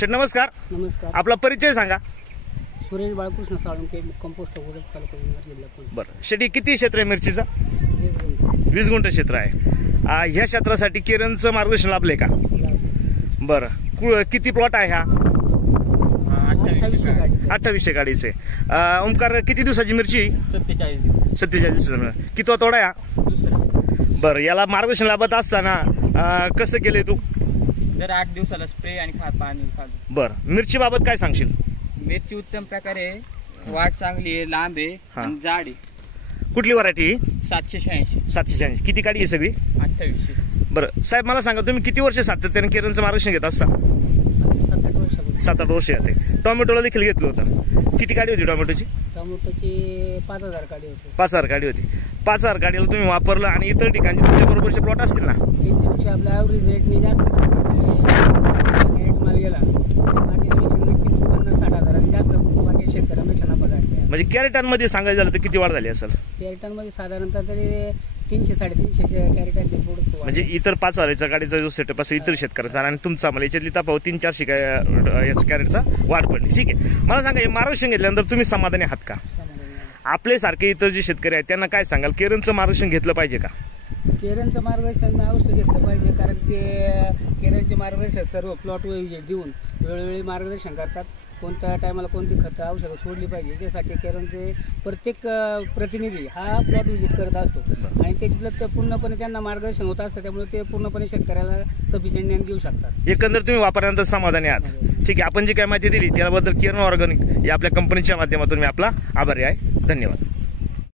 शेठ नमस्कार. नमस्कार. आपला परिचय सांगा. सुरेश बाळकृष्ण साळुंके, कंपोस्ट वगैरे तालुका जिल्हा पुणे. बरं शेठी, किती क्षेत्र आहे मिरचीचं? 20 गुंठ क्षेत्र आहे. ह्या क्षेत्रासाठी केरनचं मार्गदर्शन लाभले का? बरं, किती प्लॉट आहे हा? 2800 गाडीचे. ओमकार, किती दिवसाची मिरची? 47 दिवस. किती तोडा या? बरं, याला मार्गदर्शन लाभत असताना कसं केलंय तू? दर 8 दिवसाला स्प्रे आणि पाणी. बरं, मिरची बाबत काय सांगशील? मिरची उत्तम प्रकारे वाढ चांगली आहे, लांब आहे आणि जाड आहे. कुठली व्हरायटी? 786. किती गाडी आहे सगळी? 2800. बरं साहेब, मला सांगा, तुम्ही किती वर्ष सातत्याने केरनचं मार्गदर्शन घेत असता? 7-8 वर्ष येते. टोमॅटोला देखील घेतलं होतं. किती गाडी होती टोमॅटोची? टोमॅटोची 5000 गाडी होती. 5000 गाडी होती. 5000 गाडीला तुम्ही वापरलं आणि इतर ठिकाणी तुमच्या बरोबरचे प्लॉट असतील ना? त्याच्यापेक्षा आपल्या ॲव्हरेज रेटने जास्त रेट माल गेला. बाकीच्यापेक्षा नक्कीच 50-60 जास्त बाकी शेतकऱ्यांपेक्षा नफा झाला. म्हणजे कॅरेटांमध्ये सांगायचं झालं तर किती वाढ झाली असेल? कॅरेटांमध्ये साधारणतः तरी 300-350 कॅरेटांचे प्रोडक्ट. म्हणजे इतर 5000 गाडीचा जो सेटअप असेल इतर शेतकऱ्यांचा आणि तुमचा, मला याच्यातली तफावत 300-400 कॅरेटचा वाढ पडली. ठीक आहे, मला सांगा, हे मार्गदर्शन घेतल्यानंतर तुम्ही समाधानी आहात का? आपले सारखे इतर जे शेतकरी आहेत त्यांना काय सांगाल? केरनचं मार्गदर्शन घेतलं पाहिजे का? केरनचं मार्गदर्शन अवश्य घेतलं पाहिजे, कारण ते केरनचे मार्गदर्शन सर्व प्लॉट विजिट देऊन वेळोवेळी मार्गदर्शन करतात. कोणत्या टायमाला कोणती खतं औषधं सोडली पाहिजे याच्यासाठी केरनचे प्रत्येक प्रतिनिधी हा प्लॉट विजिट करत असतो आणि त्याच्यातलं ते पूर्णपणे त्यांना मार्गदर्शन होत असतं. त्यामुळे ते पूर्णपणे शेतकऱ्याला सफिशियंट ज्ञान देऊ शकतात. एकंदर तुम्ही वापरल्यानंतर समाधानी आहात. ठीक आहे, आपण जी काय माहिती दिली त्याबद्दल केरन ऑर्गॅनिक या आपल्या कंपनीच्या माध्यमातून मी आपला आभारी आहे. धन्यवाद.